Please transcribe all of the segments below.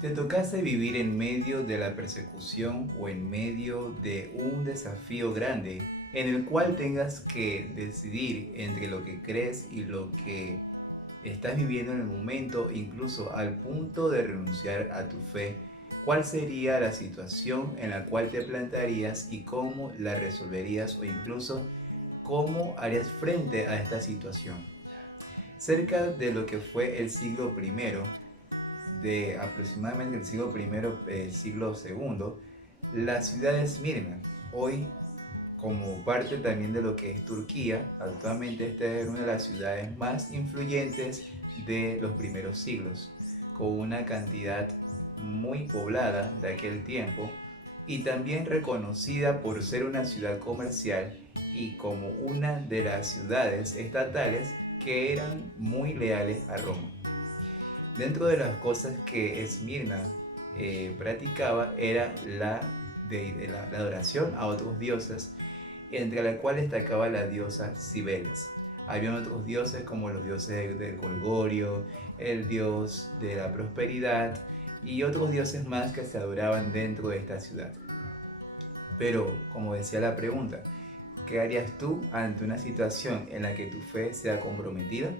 ¿Te tocase vivir en medio de la persecución o en medio de un desafío grande en el cual tengas que decidir entre lo que crees y lo que estás viviendo en el momento, incluso al punto de renunciar a tu fe? ¿Cuál sería la situación en la cual te plantarías y cómo la resolverías o incluso cómo harías frente a esta situación? Cerca de lo que fue el siglo primero, de aproximadamente el siglo primero, siglo segundo, la ciudad de Esmirna, hoy como parte también de lo que es Turquía, actualmente esta es una de las ciudades más influyentes de los primeros siglos, con una cantidad muy poblada de aquel tiempo y también reconocida por ser una ciudad comercial y como una de las ciudades estatales que eran muy leales a Roma. Dentro de las cosas que Esmirna practicaba era la adoración a otros dioses, entre la cual destacaba la diosa Cibeles. Habían otros dioses como los dioses del Golgorio, el dios de la prosperidad y otros dioses más que se adoraban dentro de esta ciudad. Pero, como decía la pregunta, ¿qué harías tú ante una situación en la que tu fe sea comprometida?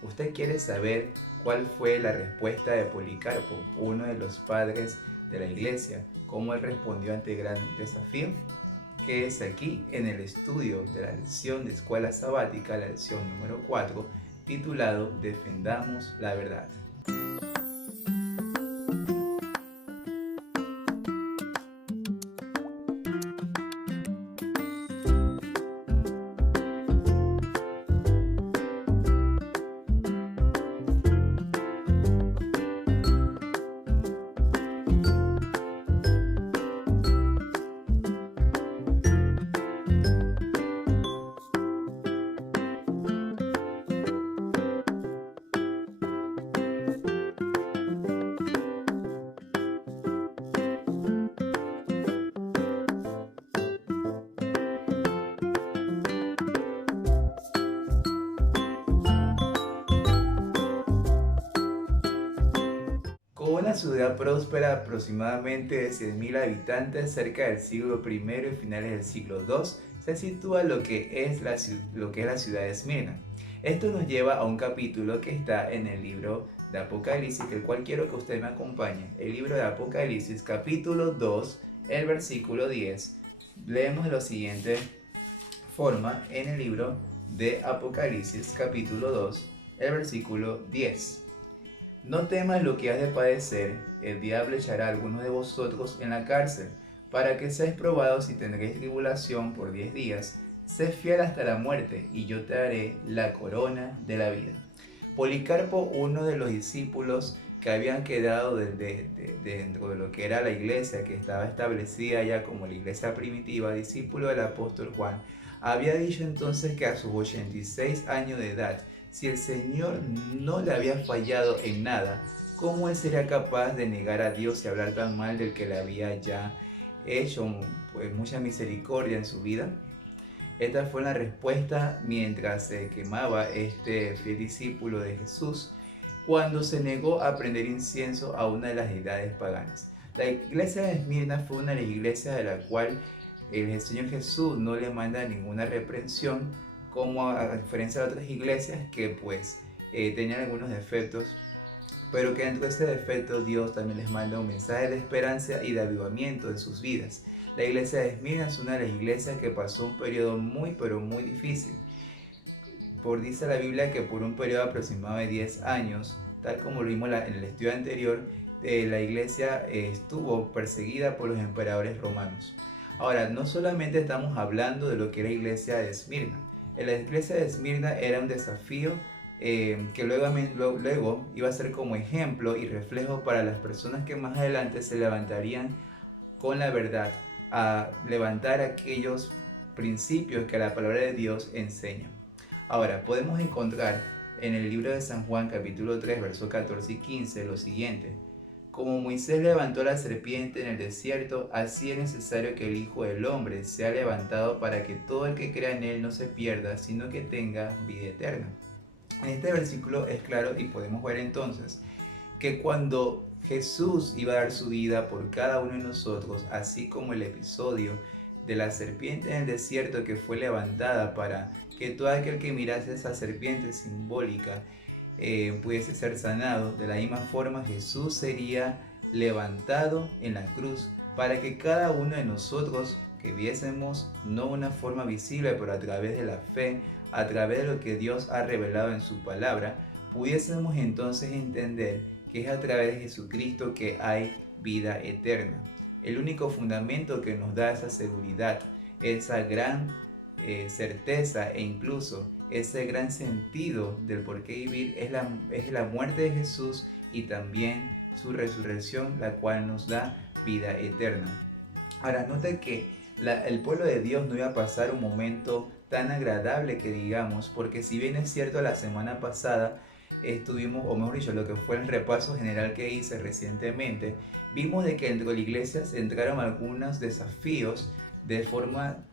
¿Usted quiere saber cuál fue la respuesta de Policarpo, uno de los padres de la iglesia? ¿Cómo él respondió ante el gran desafío? Que es aquí en el estudio de la lección de escuela sabática, la lección número 4, titulado Defendamos la verdad. Con una ciudad próspera, aproximadamente de 100.000 habitantes, cerca del siglo primero y finales del siglo II, se sitúa lo que es la ciudad de Esmirna. Esto nos lleva a un capítulo que está en el libro de Apocalipsis, el cual quiero que usted me acompañe. El libro de Apocalipsis, capítulo 2, el versículo 10. Leemos de la siguiente forma en el libro de Apocalipsis, capítulo 2, el versículo 10. No temas lo que has de padecer, el diablo echará a algunos de vosotros en la cárcel, para que seáis probados y tendréis tribulación por 10 días. Sé fiel hasta la muerte, y yo te daré la corona de la vida. Policarpo, uno de los discípulos que habían quedado dentro de lo que era la iglesia, que estaba establecida ya como la iglesia primitiva, discípulo del apóstol Juan, había dicho entonces que a sus 86 años de edad, si el Señor no le había fallado en nada, ¿cómo él sería capaz de negar a Dios y hablar tan mal del que le había ya hecho pues, mucha misericordia en su vida? Esta fue la respuesta mientras se quemaba este fiel discípulo de Jesús cuando se negó a prender incienso a una de las deidades paganas. La iglesia de Esmirna fue una de las iglesias de la cual el Señor Jesús no le manda ninguna reprensión, como a diferencia de otras iglesias que pues tenían algunos defectos, pero que dentro de ese defecto Dios también les manda un mensaje de esperanza y de avivamiento en sus vidas. La iglesia de Esmirna es una de las iglesias que pasó un periodo muy pero muy difícil. Dice la Biblia que por un periodo aproximado de 10 años, tal como lo vimos en el estudio anterior, la iglesia estuvo perseguida por los emperadores romanos. Ahora, no solamente estamos hablando de lo que era la iglesia de Esmirna. En la iglesia de Esmirna era un desafío que luego iba a ser como ejemplo y reflejo para las personas que más adelante se levantarían con la verdad, a levantar aquellos principios que la palabra de Dios enseña. Ahora, podemos encontrar en el libro de San Juan capítulo 3, versos 14 y 15 lo siguiente: como Moisés levantó la serpiente en el desierto, así es necesario que el Hijo del Hombre sea levantado para que todo el que crea en él no se pierda, sino que tenga vida eterna. En este versículo es claro y podemos ver entonces que cuando Jesús iba a dar su vida por cada uno de nosotros, así como el episodio de la serpiente en el desierto que fue levantada para que todo aquel que mirase esa serpiente simbólica pudiese ser sanado. De la misma forma Jesús sería levantado en la cruz para que cada uno de nosotros que viésemos no una forma visible, pero a través de la fe, a través de lo que Dios ha revelado en su palabra, pudiésemos entonces entender que es a través de Jesucristo que hay vida eterna. El único fundamento que nos da esa seguridad, esa gran certeza e incluso ese gran sentido del por qué vivir es la muerte de Jesús y también su resurrección, la cual nos da vida eterna. Ahora, nota que el pueblo de Dios no iba a pasar un momento tan agradable que digamos, porque si bien es cierto la semana pasada estuvimos, o mejor dicho, lo que fue el repaso general que hice recientemente, vimos de que dentro de la iglesia se entraron algunos desafíos de forma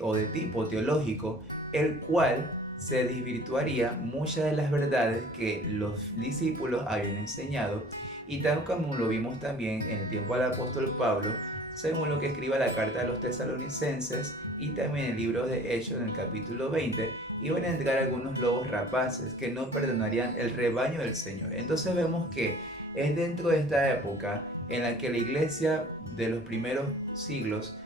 o de tipo teológico, el cual se desvirtuaría muchas de las verdades que los discípulos habían enseñado, y tal como lo vimos también en el tiempo del apóstol Pablo, según lo que escribe la carta a los tesalonicenses y también el libro de Hechos en el capítulo 20, iban a entrar algunos lobos rapaces que no perdonarían el rebaño del Señor. Entonces vemos que es dentro de esta época en la que la iglesia de los primeros siglos,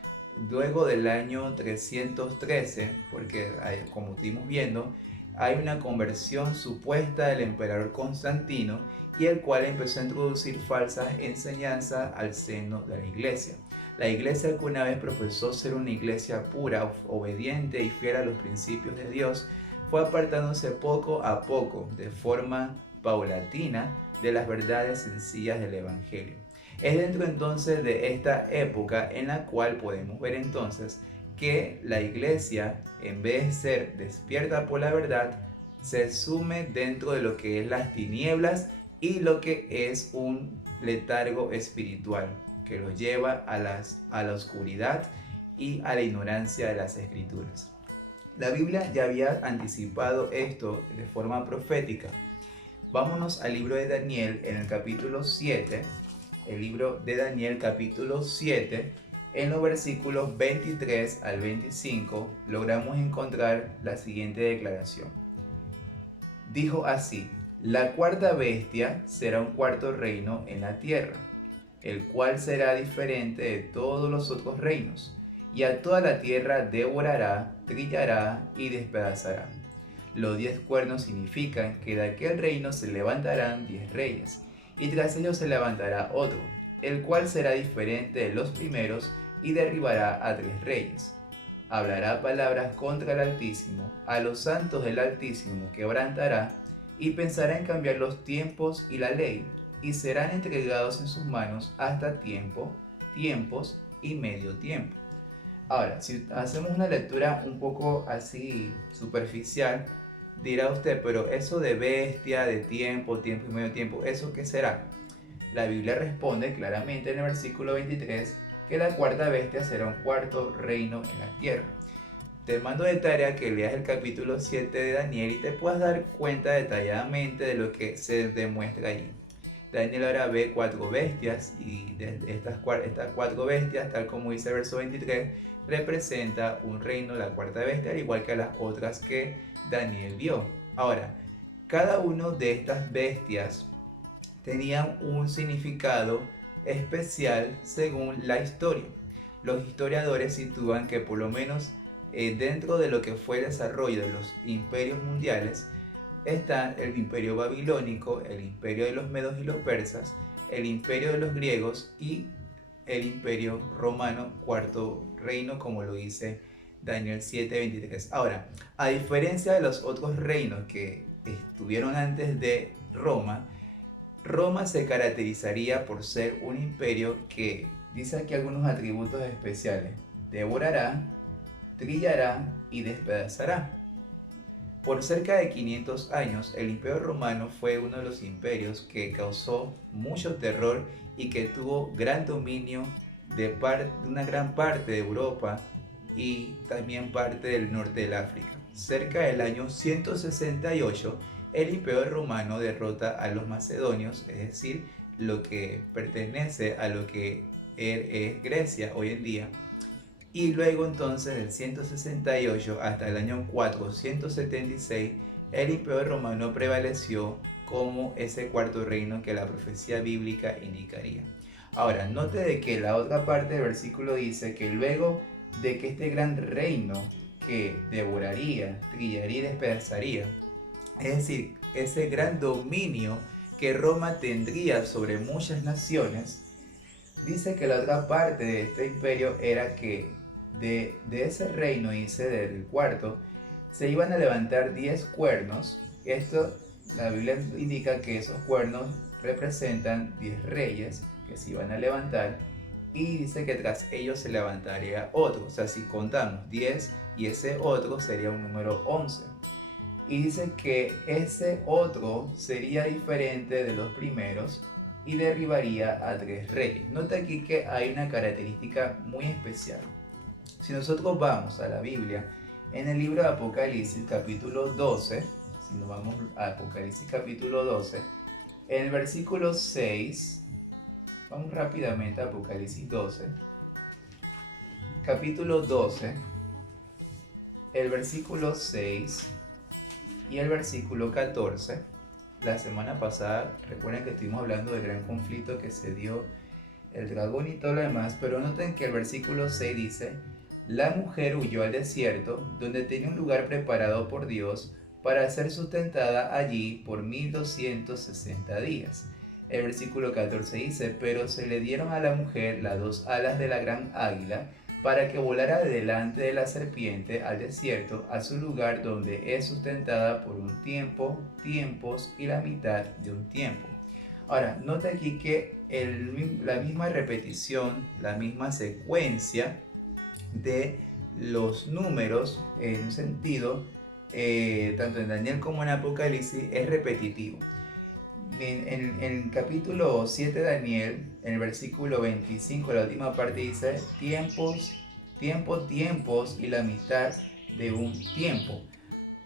luego del año 313, porque como estuvimos viendo, hay una conversión supuesta del emperador Constantino, y el cual empezó a introducir falsas enseñanzas al seno de la iglesia. La iglesia que una vez profesó ser una iglesia pura, obediente y fiel a los principios de Dios, fue apartándose poco a poco, de forma paulatina, de las verdades sencillas del Evangelio. Es dentro entonces de esta época en la cual podemos ver entonces que la iglesia, en vez de ser despierta por la verdad, se sume dentro de lo que es las tinieblas y lo que es un letargo espiritual que los lleva a la oscuridad y a la ignorancia de las escrituras. La Biblia ya había anticipado esto de forma profética. Vámonos al libro de Daniel en el capítulo 7, el libro de Daniel capítulo 7, en los versículos 23 al 25 logramos encontrar la siguiente declaración. Dijo así: la cuarta bestia será un cuarto reino en la tierra, el cual será diferente de todos los otros reinos, y a toda la tierra devorará, trillará y despedazará. Los 10 cuernos significan que de aquel reino se levantarán 10 reyes, y tras ellos se levantará otro, el cual será diferente de los primeros y derribará a 3 reyes. Hablará palabras contra el Altísimo, a los santos del Altísimo quebrantará, y pensará en cambiar los tiempos y la ley, y serán entregados en sus manos hasta tiempos y medio tiempo. Ahora, si hacemos una lectura un poco así superficial, dirá usted, pero eso de bestia, de tiempo y medio tiempo, ¿eso qué será? La Biblia responde claramente en el versículo 23 que la cuarta bestia será un cuarto reino en la tierra. Te mando de tarea que leas el capítulo 7 de Daniel y te puedas dar cuenta detalladamente de lo que se demuestra allí. Daniel ahora ve 4 bestias y de estas 4 bestias, tal como dice el verso 23, representa un reino, la cuarta bestia, al igual que las otras que Daniel vio. Ahora, cada uno de estas bestias tenían un significado especial según la historia. Los historiadores sitúan que por lo menos dentro de lo que fue el desarrollo de los imperios mundiales está el imperio babilónico, el imperio de los medos y los persas, el imperio de los griegos y el imperio romano, cuarto reino, como lo dice Daniel 7:23. Ahora, a diferencia de los otros reinos que estuvieron antes de Roma, Roma se caracterizaría por ser un imperio que dice aquí algunos atributos especiales: devorará, trillará y despedazará. Por cerca de 500 años, el Imperio Romano fue uno de los imperios que causó mucho terror y que tuvo gran dominio de una gran parte de Europa y también parte del norte del África. Cerca del año 168, el Imperio Romano derrota a los macedonios, es decir, lo que pertenece a lo que es Grecia hoy en día. Y luego entonces del 168 hasta el año 476, el Imperio Romano prevaleció como ese cuarto reino que la profecía bíblica indicaría. Ahora, note de que la otra parte del versículo dice que luego de que este gran reino que devoraría, trillaría y despedazaría, es decir, ese gran dominio que Roma tendría sobre muchas naciones, dice que la otra parte de este imperio era que de ese reino, dice del cuarto, se iban a levantar 10 cuernos. Esto, la Biblia indica que esos cuernos representan 10 reyes que se iban a levantar, y dice que tras ellos se levantaría otro. O sea, si contamos 10 y ese otro sería un número 11. Y dice que ese otro sería diferente de los primeros y derribaría a 3 reyes. Nota aquí que hay una característica muy especial. Si nosotros vamos a la Biblia, en el libro de Apocalipsis capítulo 12, si nos vamos a Apocalipsis capítulo 12, en el versículo 6, vamos rápidamente a Apocalipsis 12, capítulo 12, el versículo 6 y el versículo 14. La semana pasada, recuerden que estuvimos hablando del gran conflicto que se dio, el dragón y todo lo demás, pero noten que el versículo 6 dice: la mujer huyó al desierto, donde tenía un lugar preparado por Dios para ser sustentada allí por 1260 días. El versículo 14 dice: pero se le dieron a la mujer las 2 alas de la gran águila, para que volara delante de la serpiente al desierto, a su lugar donde es sustentada por un tiempo, tiempos y la mitad de un tiempo. Ahora, nota aquí que la misma repetición, la misma secuencia de los números, en un sentido, tanto en Daniel como en Apocalipsis, es repetitivo. En el capítulo 7 de Daniel, en el versículo 25, la última parte dice: tiempos, tiempos y la mitad de un tiempo.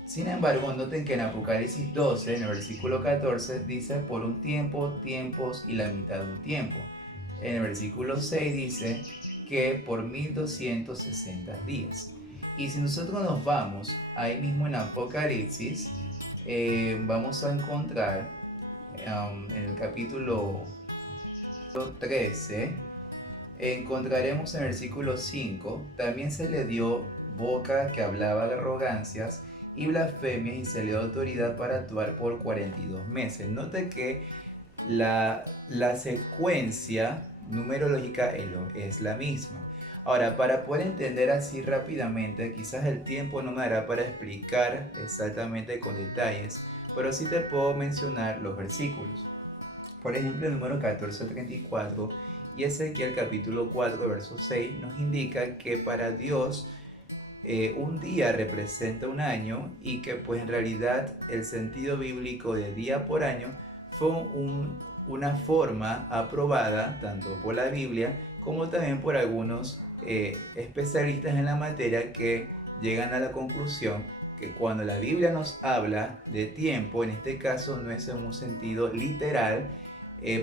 Sin embargo, noten que en Apocalipsis 12, en el versículo 14, dice: por un tiempo, tiempos y la mitad de un tiempo. En el versículo 6 dice que por 1260 días. Y si nosotros nos vamos ahí mismo en Apocalipsis, vamos a encontrar en el capítulo 13, encontraremos en el versículo 5: también se le dio boca que hablaba de arrogancias y blasfemias, y se le dio autoridad para actuar por 42 meses. Note que la secuencia numerológica es la misma. Ahora, para poder entender así rápidamente, quizás el tiempo no me dará para explicar exactamente con detalles, pero sí te puedo mencionar los versículos. Por ejemplo, el número 1434 y Ezequiel capítulo 4, verso 6 nos indica que para Dios un día representa un año, y que pues en realidad el sentido bíblico de día por año fue una forma aprobada tanto por la Biblia como también por algunos especialistas en la materia, que llegan a la conclusión que cuando la Biblia nos habla de tiempo, en este caso no es en un sentido literal,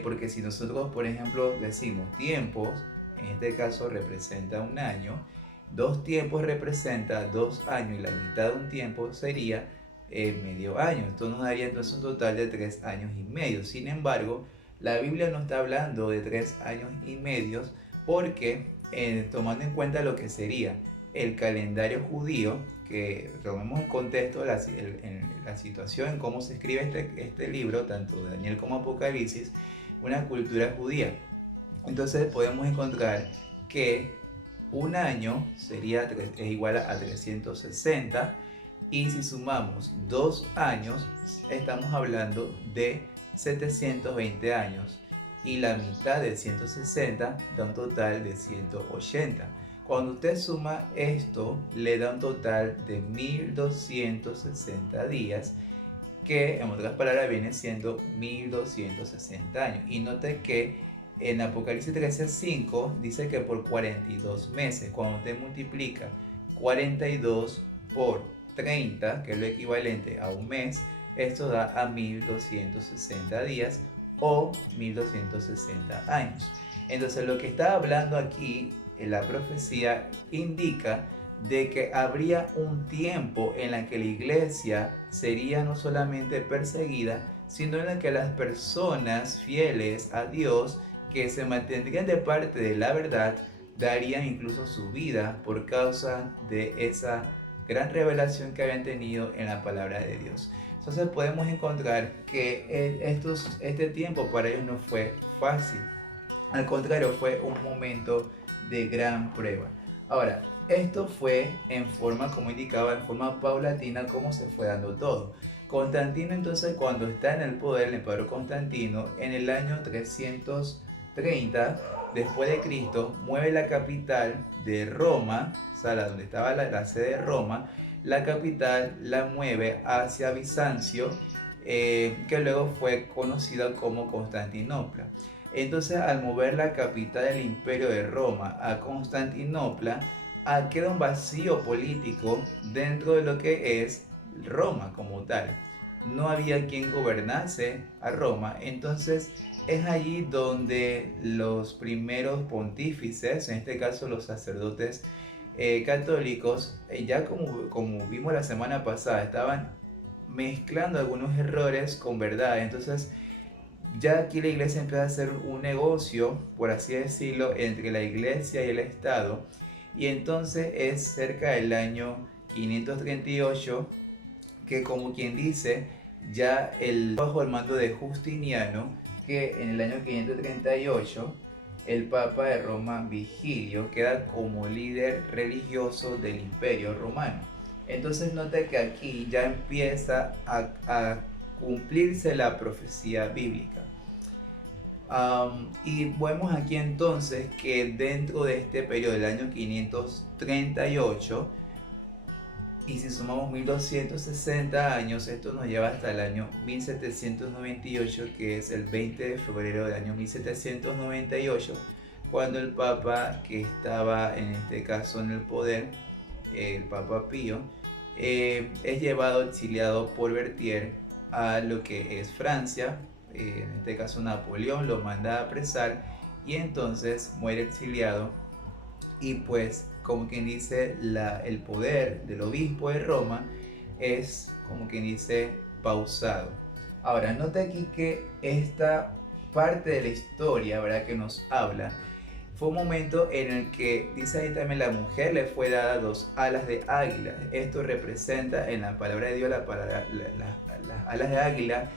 porque si nosotros, por ejemplo, decimos tiempos, en este caso representa un año, 2 tiempos representa 2 años y la mitad de un tiempo sería medio año. Esto nos daría entonces un total de 3 años y medio. Sin embargo, la Biblia no está hablando de 3 años y medio, porque tomando en cuenta lo que sería el calendario judío, que tomemos en contexto la situación en cómo se escribe este libro, tanto de Daniel como Apocalipsis, una cultura judía. Entonces podemos encontrar que un año es igual a 360, y si sumamos 2 años estamos hablando de 720 años, y la mitad de 160 da un total de 180. Cuando usted suma esto, le da un total de 1260 días, que en otras palabras viene siendo 1260 años. Y note que en Apocalipsis 13:5 dice que por 42 meses, cuando usted multiplica 42 por 30, que es lo equivalente a un mes, esto da a 1260 días, o 1260 años. Entonces lo que está hablando aquí en la profecía indica de que habría un tiempo en la que la iglesia sería no solamente perseguida, sino en la que las personas fieles a Dios que se mantendrían de parte de la verdad darían incluso su vida por causa de esa gran revelación que habían tenido en la palabra de Dios. Entonces podemos encontrar que este tiempo para ellos no fue fácil. Al contrario, fue un momento de gran prueba. Ahora, esto fue en forma, como indicaba, en forma paulatina, como se fue dando todo. Constantino entonces, cuando está en el poder, el emperador Constantino, en el año 330 después de Cristo, mueve la capital de Roma, o sea, donde estaba la sede de Roma, la capital la mueve hacia Bizancio, que luego fue conocida como Constantinopla. Entonces, al mover la capital del imperio de Roma a Constantinopla, queda un vacío político dentro de lo que es Roma como tal. No había quien gobernase a Roma, entonces es allí donde los primeros pontífices, en este caso los sacerdotes católicos, ya como vimos la semana pasada, estaban mezclando algunos errores con verdad. Entonces ya aquí la iglesia empieza a hacer un negocio, por así decirlo, entre la iglesia y el Estado. Y entonces es cerca del año 538 que, como quien dice, ya bajo el mando de Justiniano, que en el año 538 el Papa de Roma, Vigilio, queda como líder religioso del Imperio Romano. Entonces nota que aquí ya empieza a cumplirse la profecía bíblica. Y vemos aquí entonces que dentro de este periodo del año 538, y si sumamos 1260 años, esto nos lleva hasta el año 1798, que es el 20 de febrero del año 1798, cuando el Papa que estaba en este caso en el poder, el Papa Pío, es llevado exiliado por Berthier a lo que es Francia. En este caso Napoleón lo manda a apresar y entonces muere exiliado, y pues como quien dice el poder del obispo de Roma es como quien dice pausado. Ahora nota aquí que esta parte de la historia, ¿verdad?, que nos habla fue un momento en el que dice ahí también la mujer le fue dada 2 alas de águila. Esto representa en la palabra de Dios las alas de águila.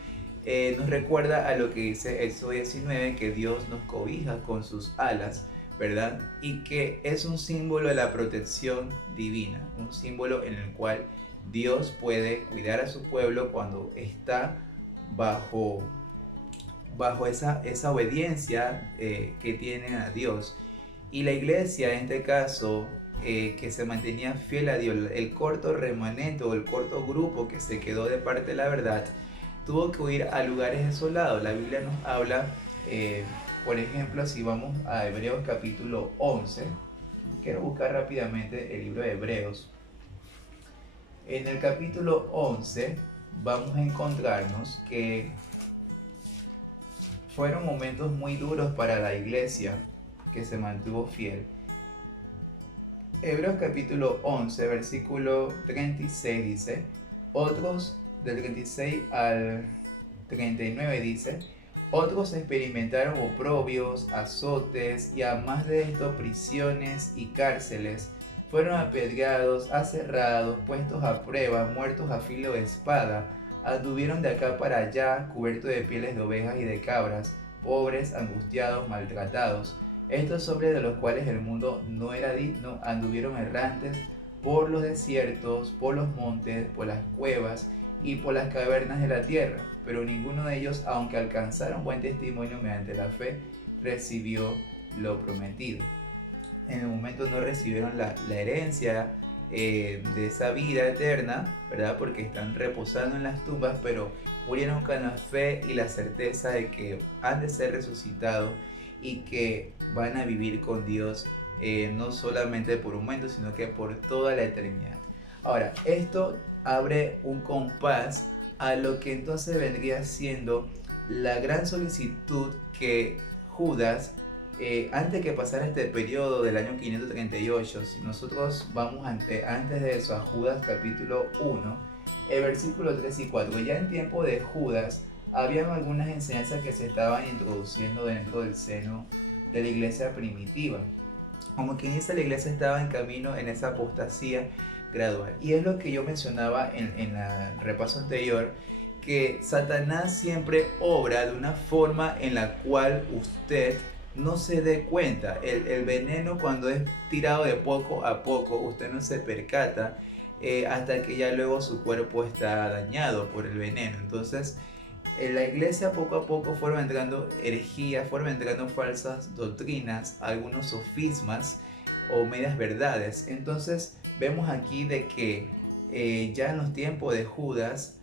Nos recuerda a lo que dice Éxodo 19, que Dios nos cobija con sus alas, ¿verdad? Y que es un símbolo de la protección divina, un símbolo en el cual Dios puede cuidar a su pueblo cuando está bajo esa obediencia que tienen a Dios. Y la iglesia, en este caso, que se mantenía fiel a Dios, el corto remanente o el corto grupo que se quedó de parte de la verdad, tuvo que huir a lugares desolados. La Biblia nos habla, por ejemplo, si vamos a Hebreos capítulo 11, quiero buscar rápidamente el libro de Hebreos. En el capítulo 11 vamos a encontrarnos que fueron momentos muy duros para la iglesia que se mantuvo fiel. Hebreos capítulo 11, versículo 36 dice, otros, del 36 al 39 dice, otros experimentaron oprobios, azotes y además de esto prisiones y cárceles. Fueron apedreados, aserrados, puestos a prueba, muertos a filo de espada. Anduvieron de acá para allá, cubiertos de pieles de ovejas y de cabras, pobres, angustiados, maltratados. Estos hombres de los cuales el mundo no era digno, anduvieron errantes por los desiertos, por los montes, por las cuevas y por las cavernas de la tierra. Pero ninguno de ellos, aunque alcanzaron buen testimonio mediante la fe, recibió lo prometido. En el momento no recibieron la herencia de esa vida eterna, ¿verdad? Porque están reposando en las tumbas, pero murieron con la fe y la certeza de que han de ser resucitados y que van a vivir con Dios, no solamente por un momento, sino que por toda la eternidad. Ahora, esto abre un compás a lo que entonces vendría siendo la gran solicitud que Judas, antes que pasara este periodo del año 538, si nosotros vamos antes de eso a Judas capítulo 1, el versículo 3 y 4, ya en tiempo de Judas, habían algunas enseñanzas que se estaban introduciendo dentro del seno de la iglesia primitiva. Como quien dice, la iglesia estaba en camino en esa apostasía gradual. Y es lo que yo mencionaba en el repaso anterior, que Satanás siempre obra de una forma en la cual usted no se dé cuenta. El veneno, cuando es tirado de poco a poco, usted no se percata hasta que ya luego su cuerpo está dañado por el veneno. Entonces, en la iglesia poco a poco fueron entrando herejías, fueron entrando falsas doctrinas, algunos sofismas o medias verdades. Entonces vemos aquí de que ya en los tiempos de Judas,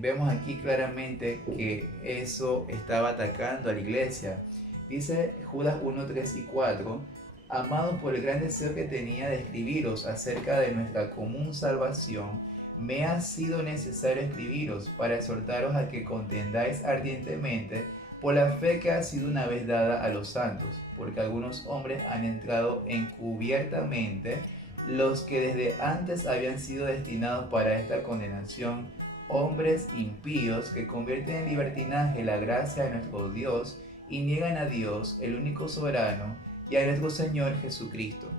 vemos aquí claramente que eso estaba atacando a la iglesia. Dice Judas 1, 3 y 4, amados, por el gran deseo que tenía de escribiros acerca de nuestra común salvación, me ha sido necesario escribiros para exhortaros a que contendáis ardientemente por la fe que ha sido una vez dada a los santos, porque algunos hombres han entrado encubiertamente, los que desde antes habían sido destinados para esta condenación, hombres impíos que convierten en libertinaje la gracia de nuestro Dios y niegan a Dios, el único soberano, y a nuestro Señor Jesucristo.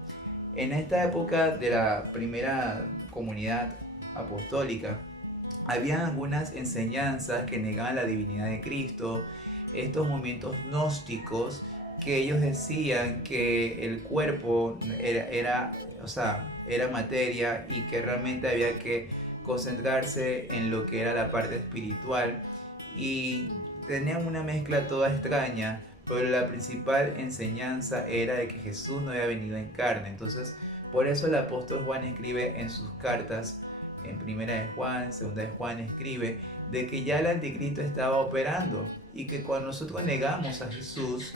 En esta época de la primera comunidad apostólica, había algunas enseñanzas que negaban la divinidad de Cristo, estos movimientos gnósticos que ellos decían que el cuerpo era materia y que realmente había que concentrarse en lo que era la parte espiritual, y tenían una mezcla toda extraña, pero la principal enseñanza era de que Jesús no había venido en carne. Entonces, por eso el apóstol Juan escribe en sus cartas, en primera de Juan, segunda de Juan, escribe de que ya el anticristo estaba operando y que cuando nosotros negamos a Jesús,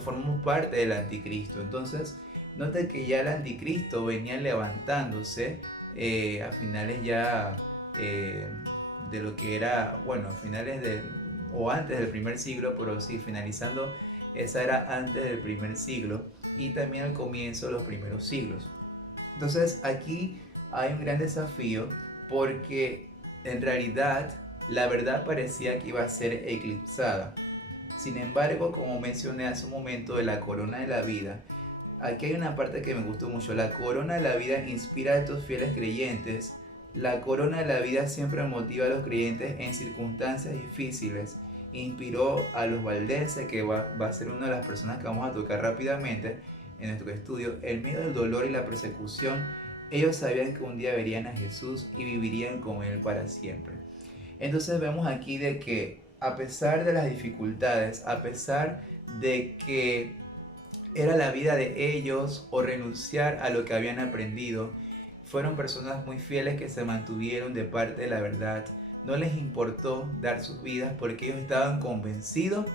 formamos parte del anticristo. Entonces, note que ya el anticristo venía levantándose a finales ya de lo que era, bueno, a finales o antes del primer siglo, pero sí, finalizando, esa era antes del primer siglo y también al comienzo de los primeros siglos. Entonces, aquí hay un gran desafío porque en realidad la verdad parecía que iba a ser eclipsada. Sin embargo, como mencioné hace un momento de la corona de la vida, aquí hay una parte que me gustó mucho. La corona de la vida inspira a estos fieles creyentes. La corona de la vida siempre motiva a los creyentes en circunstancias difíciles. Inspiró a los valdenses, que va a ser una de las personas que vamos a tocar rápidamente en nuestro estudio. En medio del dolor y la persecución, ellos sabían que un día verían a Jesús y vivirían con Él para siempre. Entonces vemos aquí de que a pesar de las dificultades, a pesar de que era la vida de ellos o renunciar a lo que habían aprendido, fueron personas muy fieles que se mantuvieron de parte de la verdad. No les importó dar sus vidas porque ellos estaban convencidos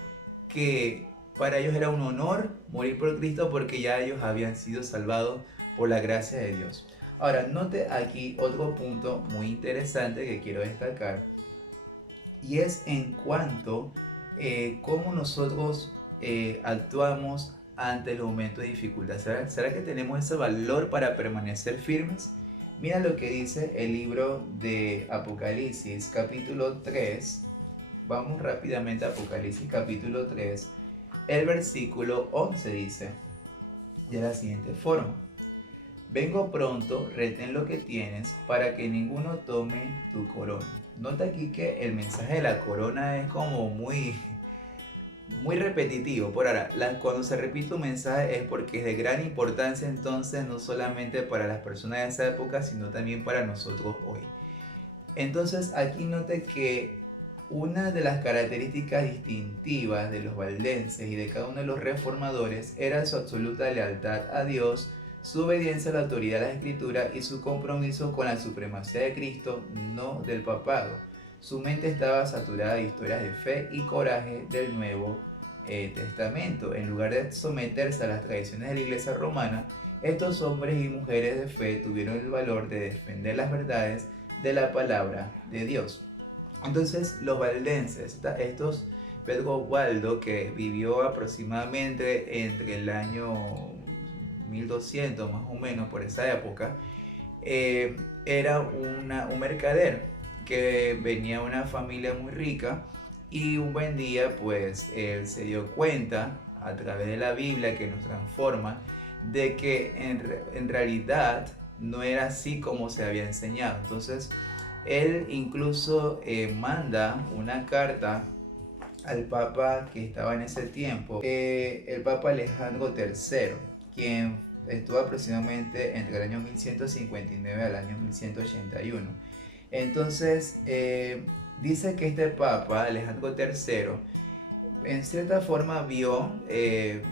que para ellos era un honor morir por Cristo, porque ya ellos habían sido salvados por la gracia de Dios. Ahora, note aquí otro punto muy interesante que quiero destacar, y es en cuanto cómo nosotros actuamos ante el momento de dificultad. ¿Será que tenemos ese valor para permanecer firmes? Mira lo que dice el libro de Apocalipsis, capítulo 3. Vamos rápidamente a Apocalipsis, capítulo 3. El versículo 11 dice de la siguiente forma: vengo pronto, retén lo que tienes, para que ninguno tome tu corona. Nota aquí que el mensaje de la corona es como muy repetitivo. Por ahora, cuando se repite un mensaje es porque es de gran importancia, entonces no solamente para las personas de esa época, sino también para nosotros hoy. Entonces aquí note que una de las características distintivas de los valdenses y de cada uno de los reformadores era su absoluta lealtad a Dios, su obediencia a la autoridad de la Escritura y su compromiso con la supremacía de Cristo, no del papado. Su mente estaba saturada de historias de fe y coraje del Nuevo Testamento. En lugar de someterse a las tradiciones de la Iglesia romana, estos hombres y mujeres de fe tuvieron el valor de defender las verdades de la palabra de Dios. Entonces los valdenses, estos Pedro Waldo, que vivió aproximadamente entre el año 1200 más o menos por esa época, era un mercader que venía de una familia muy rica y un buen día pues él se dio cuenta a través de la Biblia que nos transforma de que en realidad no era así como se había enseñado. Entonces él incluso manda una carta al Papa que estaba en ese tiempo, el Papa Alejandro III, quien estuvo aproximadamente entre el año 1159 al año 1181. Entonces, dice que este Papa, Alejandro III, en cierta forma vio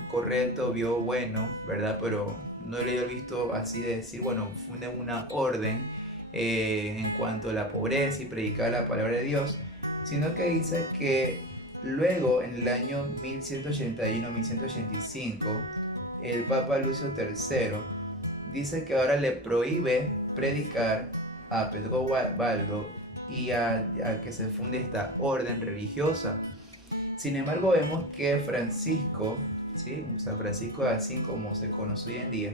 correcto, vio bueno, ¿verdad? Pero no le he visto así de decir, bueno, funde una orden en cuanto a la pobreza y predicar la palabra de Dios, sino que dice que luego, en el año 1181-1185, el Papa Lucio III dice que ahora le prohíbe predicar a Pedro Baldo y a que se funde esta orden religiosa. Sin embargo, vemos que Francisco, ¿sí? San Francisco de Asís, como se conoce hoy en día,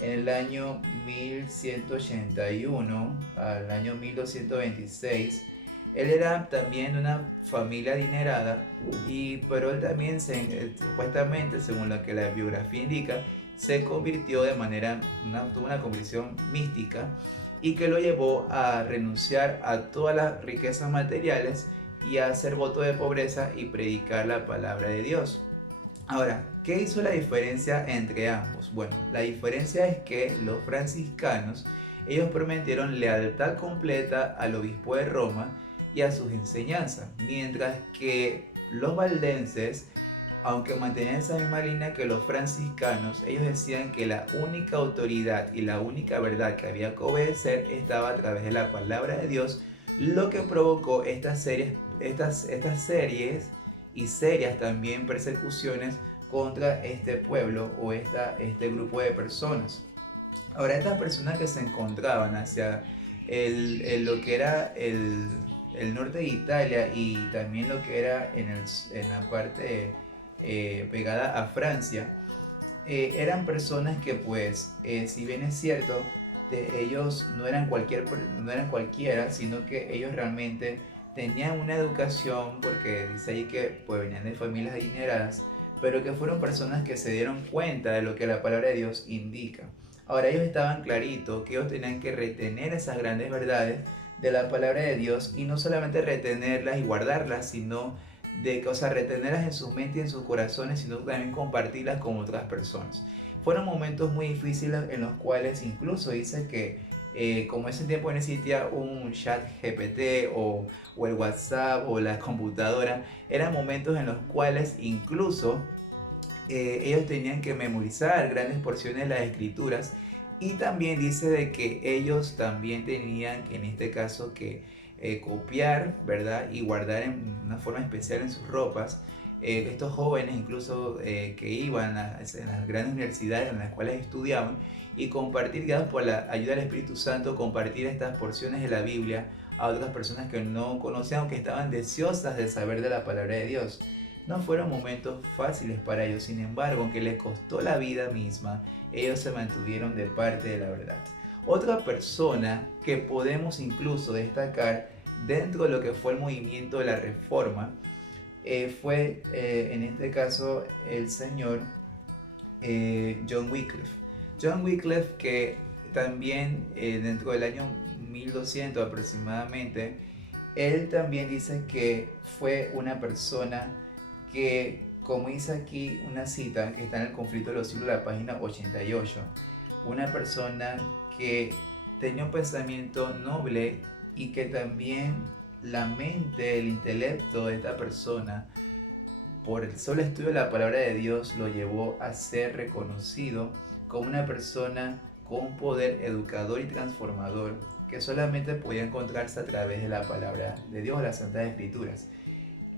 en el año 1181 al año 1226, él era también de una familia adinerada, pero él también supuestamente, según lo que la biografía indica, se convirtió de manera, tuvo una conversión mística y que lo llevó a renunciar a todas las riquezas materiales y a hacer voto de pobreza y predicar la palabra de Dios. Ahora, ¿qué hizo la diferencia entre ambos? Bueno, la diferencia es que los franciscanos, ellos prometieron lealtad completa al obispo de Roma y a sus enseñanzas, mientras que los valdenses, aunque mantenían esa misma línea que los franciscanos, ellos decían que la única autoridad y la única verdad que había que obedecer estaba a través de la palabra de Dios, lo que provocó estas series y serias también persecuciones contra este pueblo o este grupo de personas. Ahora, estas personas que se encontraban hacia lo que era el norte de Italia y también lo que era en la parte pegada a Francia, eran personas que pues, si bien es cierto, ellos no eran cualquiera, sino que ellos realmente tenían una educación, porque dice ahí que pues, venían de familias adineradas, pero que fueron personas que se dieron cuenta de lo que la palabra de Dios indica. Ahora ellos estaban claritos que ellos tenían que retener esas grandes verdades de la palabra de Dios y no solamente retenerlas y guardarlas, sino retenerlas en su mente y en sus corazones, sino también compartirlas con otras personas. Fueron momentos muy difíciles en los cuales incluso dice que como ese tiempo no existía un chat GPT o el WhatsApp o la computadora, eran momentos en los cuales incluso ellos tenían que memorizar grandes porciones de las escrituras y también dice de que ellos también tenían, en este caso, que copiar, ¿verdad? Y guardar en una forma especial en sus ropas. Estos jóvenes incluso que iban en las grandes universidades en las cuales estudiaban y compartir, guiados por la ayuda del Espíritu Santo, compartir estas porciones de la Biblia a otras personas que no conocían o que estaban deseosas de saber de la palabra de Dios. No fueron momentos fáciles para ellos, sin embargo, aunque les costó la vida misma, ellos se mantuvieron de parte de la verdad. Otra persona que podemos incluso destacar dentro de lo que fue el movimiento de la Reforma fue en este caso el señor John Wycliffe. John Wycliffe, que también dentro del año 1200 aproximadamente, él también dice que fue una persona que, como dice aquí una cita que está en el Conflicto de los Siglos, la página 88, una persona que tenía un pensamiento noble y que también la mente, el intelecto de esta persona, por el solo estudio de la palabra de Dios, lo llevó a ser reconocido como una persona con un poder educador y transformador que solamente podía encontrarse a través de la palabra de Dios, las Santas Escrituras.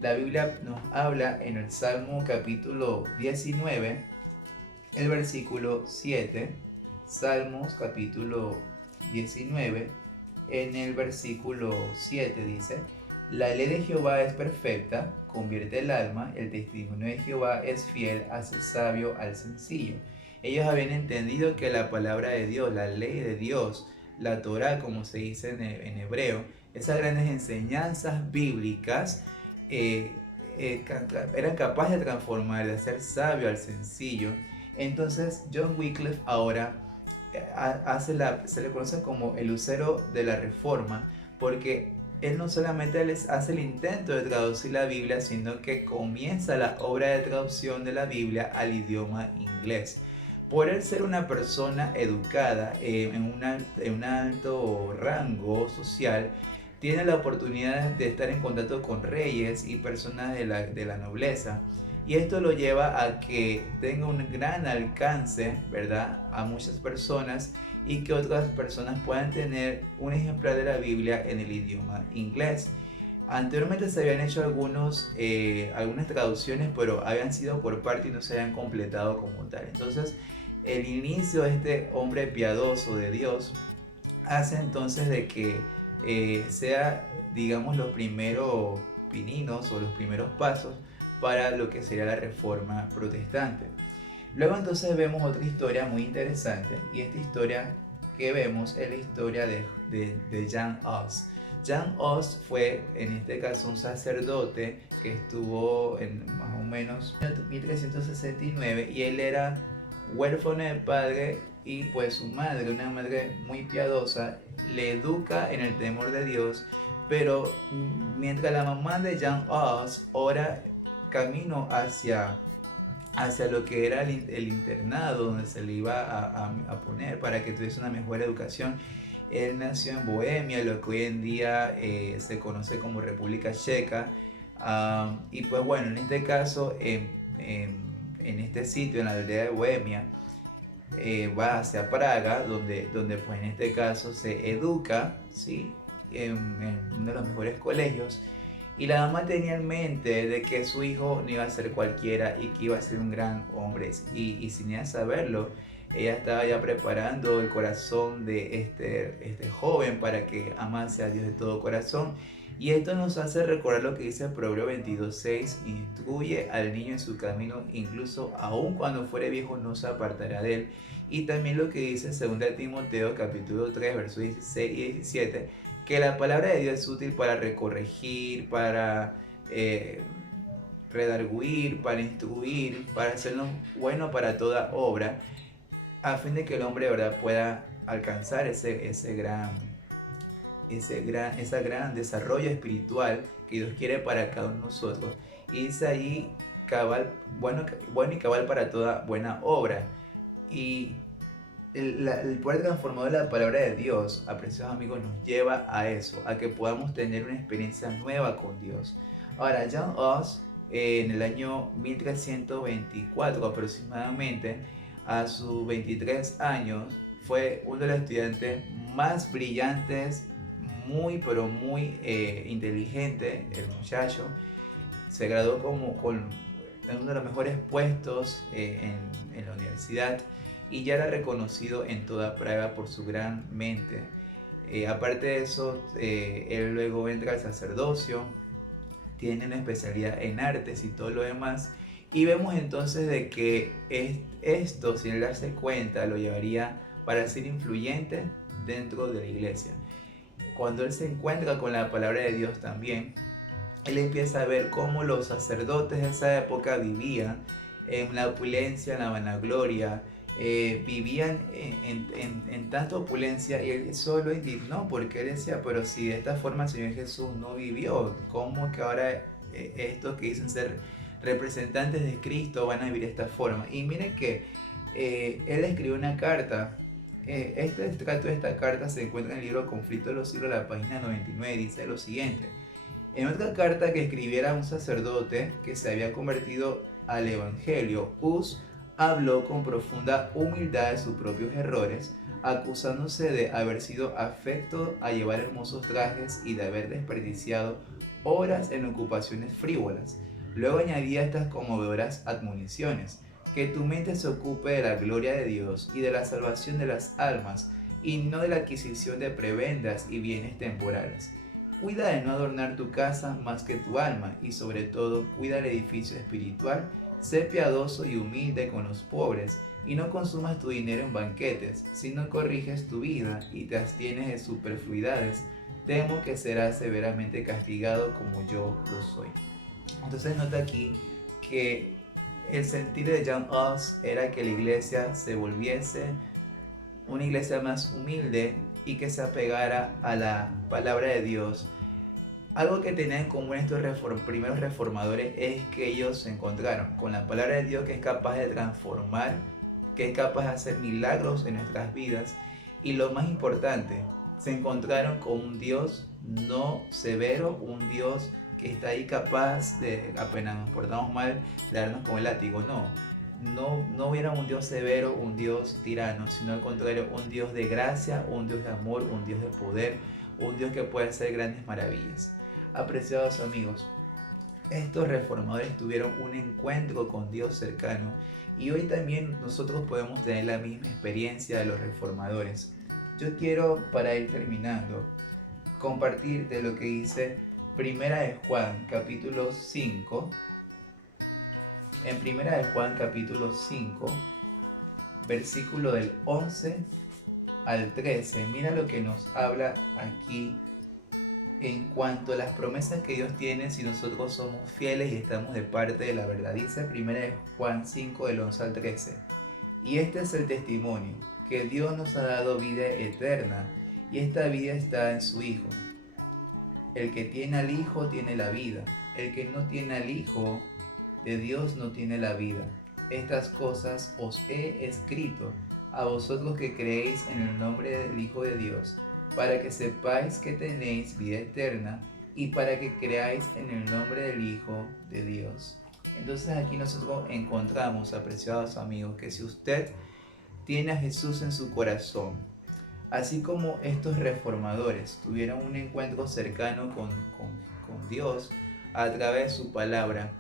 La Biblia nos habla en el Salmo capítulo 19, el versículo 7, Salmos capítulo 19, en el versículo 7 dice: La ley de Jehová es perfecta, convierte el alma, el testimonio de Jehová es fiel, hace sabio al sencillo. Ellos habían entendido que la palabra de Dios, la ley de Dios, la Torá, como se dice en hebreo, esas grandes enseñanzas bíblicas eh, eran capaces de transformar, de hacer sabio al sencillo. Entonces John Wycliffe ahora se le conoce como el lucero de la reforma, porque él no solamente les hace el intento de traducir la Biblia, sino que comienza la obra de traducción de la Biblia al idioma inglés. Por él ser una persona educada en un alto rango social, tiene la oportunidad de estar en contacto con reyes y personas de la nobleza. Y esto lo lleva a que tenga un gran alcance, ¿verdad?, a muchas personas, y que otras personas puedan tener un ejemplar de la Biblia en el idioma inglés. Anteriormente se habían hecho algunas traducciones, pero habían sido por parte y no se habían completado como tal. Entonces, el inicio de este hombre piadoso de Dios hace entonces de que sea, digamos, los primeros pininos o los primeros pasos para lo que sería la reforma protestante. Luego entonces vemos otra historia muy interesante, y esta historia que vemos es la historia de Jan Hus. Jan Hus fue en este caso un sacerdote que estuvo en más o menos 1369, y él era huérfano de padre, y pues su madre, una madre muy piadosa, le educa en el temor de Dios. Pero mientras la mamá de Jan Hus ora camino hacia lo que era el internado donde se le iba a poner para que tuviese una mejor educación, él nació en Bohemia, lo que hoy en día se conoce como República Checa. Y pues bueno, en este caso, en este sitio, en la aldea de Bohemia, va hacia Praga, donde pues en este caso se educa, ¿sí?, en uno de los mejores colegios. Y la mamá tenía en mente de que su hijo no iba a ser cualquiera y que iba a ser un gran hombre. Y sin ella saberlo, ella estaba ya preparando el corazón de este joven para que amase a Dios de todo corazón. Y esto nos hace recordar lo que dice el Proverbio 22:6: instruye al niño en su camino, incluso aun cuando fuere viejo no se apartará de él. Y también lo que dice 2 Timoteo capítulo 3, versos 16 y 17, que la palabra de Dios es útil para recorregir, para redarguir, para instruir, para hacerlo bueno para toda obra, a fin de que el hombre de verdad pueda alcanzar ese gran desarrollo espiritual que Dios quiere para cada uno de nosotros. Y dice allí, bueno y cabal para toda buena obra. Y el poder transformador de la palabra de Dios, apreciados amigos, nos lleva a eso, a que podamos tener una experiencia nueva con Dios. Ahora, Jan Hus, en el año 1324 aproximadamente, a sus 23 años, fue uno de los estudiantes más brillantes, muy pero muy inteligente, el muchacho. Se graduó en uno de los mejores puestos en la universidad, y ya era reconocido en toda Praga por su gran mente. Aparte de eso, él luego entra al sacerdocio, tiene una especialidad en artes y todo lo demás. Y vemos entonces de que esto, sin darse cuenta, lo llevaría para ser influyente dentro de la iglesia. Cuando él se encuentra con la palabra de Dios también, él empieza a ver cómo los sacerdotes de esa época vivían en la opulencia, en la vanagloria, vivían en tanta opulencia, y él solo indignó porque él decía, pero si de esta forma el Señor Jesús no vivió, ¿cómo es que ahora estos que dicen ser representantes de Cristo van a vivir de esta forma? Y miren que él escribió una carta. Este extracto de esta carta se encuentra en el libro Conflicto de los Siglos, la página 99, dice lo siguiente: en otra carta que escribiera un sacerdote que se había convertido al Evangelio, Hus habló con profunda humildad de sus propios errores, acusándose de haber sido afecto a llevar hermosos trajes y de haber desperdiciado horas en ocupaciones frívolas. Luego añadía estas conmovedoras admoniciones: que tu mente se ocupe de la gloria de Dios y de la salvación de las almas, y no de la adquisición de prebendas y bienes temporales. Cuida de no adornar tu casa más que tu alma y sobre todo cuida el edificio espiritual. Sé piadoso y humilde con los pobres y no consumas tu dinero en banquetes. Si no corriges tu vida y te abstienes de superfluidades, temo que serás severamente castigado como yo lo soy. Entonces nota aquí que el sentir de John Oz era que la iglesia se volviese una iglesia más humilde y que se apegara a la palabra de Dios. Algo que tenían en común estos primeros reformadores es que ellos se encontraron con la palabra de Dios, que es capaz de transformar, que es capaz de hacer milagros en nuestras vidas, y lo más importante, se encontraron con un Dios no severo, un Dios que está ahí capaz de, apenas nos portamos mal, de darnos con el látigo. No hubiera un Dios severo, un Dios tirano, sino al contrario, un Dios de gracia, un Dios de amor, un Dios de poder, un Dios que puede hacer grandes maravillas. Apreciados amigos, estos reformadores tuvieron un encuentro con Dios cercano y hoy también nosotros podemos tener la misma experiencia de los reformadores. Yo quiero, para ir terminando, compartir de lo que dice Primera de Juan, capítulo 5. En Primera de Juan, capítulo 5, versículo del 11 al 13, mira lo que nos habla aquí en cuanto a las promesas que Dios tiene si nosotros somos fieles y estamos de parte de la verdad. Dice 1 Juan 5 del 11 al 13. Y este es el testimonio, que Dios nos ha dado vida eterna, y esta vida está en su Hijo. El que tiene al Hijo tiene la vida, el que no tiene al Hijo de Dios no tiene la vida. Estas cosas os he escrito a vosotros que creéis en el nombre del Hijo de Dios, para que sepáis que tenéis vida eterna y para que creáis en el nombre del Hijo de Dios. Entonces aquí nosotros encontramos, apreciados amigos, que si usted tiene a Jesús en su corazón, así como estos reformadores tuvieron un encuentro cercano con Dios a través de su palabra,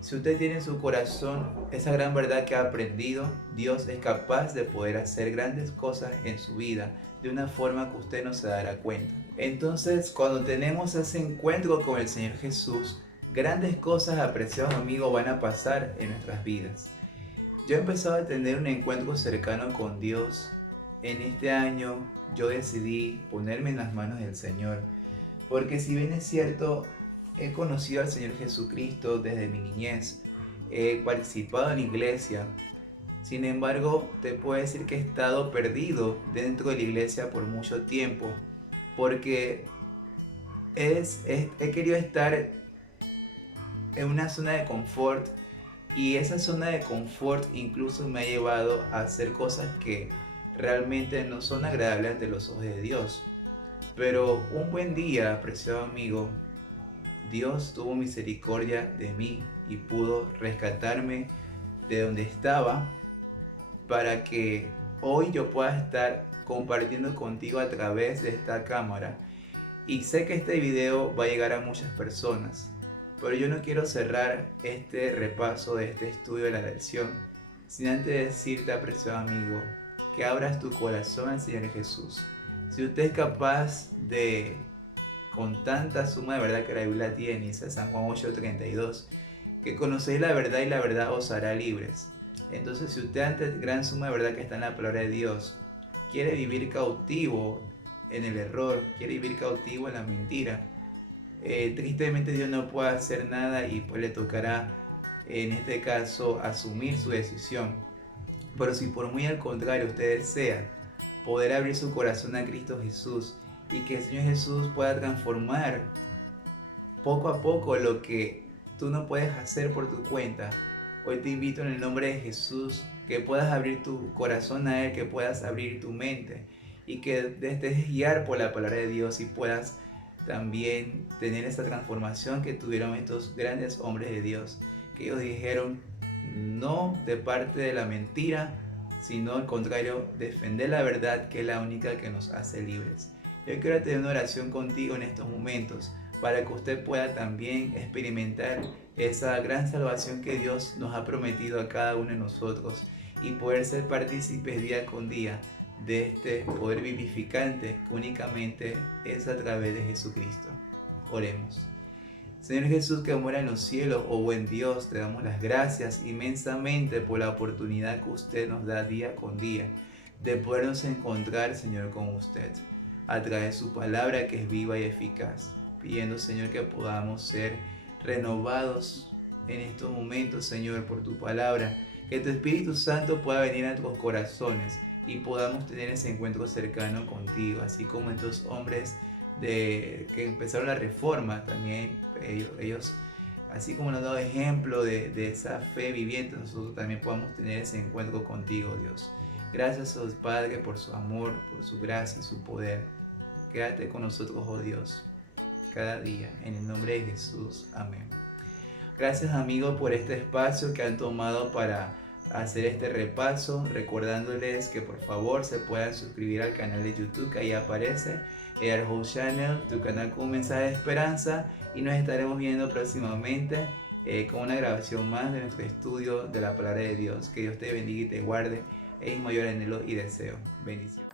si usted tiene en su corazón esa gran verdad que ha aprendido, Dios es capaz de poder hacer grandes cosas en su vida de una forma que usted no se dará cuenta. Entonces, cuando tenemos ese encuentro con el Señor Jesús, grandes cosas, apreciados amigos, van a pasar en nuestras vidas. Yo he empezado a tener un encuentro cercano con Dios. En este año yo decidí ponerme en las manos del Señor, porque si bien es cierto, he conocido al Señor Jesucristo desde mi niñez, he participado en la iglesia, sin embargo te puedo decir que he estado perdido dentro de la iglesia por mucho tiempo, porque he querido estar en una zona de confort, y esa zona de confort incluso me ha llevado a hacer cosas que realmente no son agradables ante los ojos de Dios. Pero un buen día, apreciado amigo, Dios tuvo misericordia de mí y pudo rescatarme de donde estaba para que hoy yo pueda estar compartiendo contigo a través de esta cámara. Y sé que este video va a llegar a muchas personas, pero yo no quiero cerrar este repaso de este estudio de la lección sin antes decirte, apreciado amigo, que abras tu corazón al Señor Jesús. Si usted es capaz de, con tanta suma de verdad que la Biblia tiene, dice San Juan 8:32, que conocéis la verdad y la verdad os hará libres. Entonces, si usted ante la gran suma de verdad que está en la palabra de Dios, quiere vivir cautivo en el error, quiere vivir cautivo en la mentira, tristemente Dios no puede hacer nada y pues le tocará, en este caso, asumir su decisión. Pero si por muy al contrario usted desea poder abrir su corazón a Cristo Jesús y que el Señor Jesús pueda transformar poco a poco lo que tú no puedes hacer por tu cuenta, hoy te invito en el nombre de Jesús que puedas abrir tu corazón a Él, que puedas abrir tu mente y que te dejes guiar por la palabra de Dios y puedas también tener esa transformación que tuvieron estos grandes hombres de Dios, que ellos dijeron no de parte de la mentira, sino al contrario, defender la verdad, que es la única que nos hace libres. Yo quiero tener una oración contigo en estos momentos para que usted pueda también experimentar esa gran salvación que Dios nos ha prometido a cada uno de nosotros y poder ser partícipes día con día de este poder vivificante que únicamente es a través de Jesucristo. Oremos. Señor Jesús que mora en los cielos, oh buen Dios, te damos las gracias inmensamente por la oportunidad que usted nos da día con día de podernos encontrar, Señor, con usted a través de su palabra que es viva y eficaz. Pidiendo, Señor, que podamos ser renovados en estos momentos, Señor, por tu palabra, que tu Espíritu Santo pueda venir a nuestros corazones y podamos tener ese encuentro cercano contigo, así como estos hombres que empezaron la reforma, también ellos así como nos han dado ejemplo de esa fe viviente, nosotros también podamos tener ese encuentro contigo, Dios. Gracias, oh Padre, por su amor, por su gracia y su poder. Quédate con nosotros, oh Dios, cada día, en el nombre de Jesús. Amén. Gracias, amigos, por este espacio que han tomado para hacer este repaso, recordándoles que por favor se puedan suscribir al canal de YouTube que ahí aparece, Our Hope Channel, tu canal con un mensaje de esperanza, y nos estaremos viendo próximamente con una grabación más de nuestro estudio de la palabra de Dios. Que Dios te bendiga y te guarde, es mi mayor anhelo y deseo. Bendición.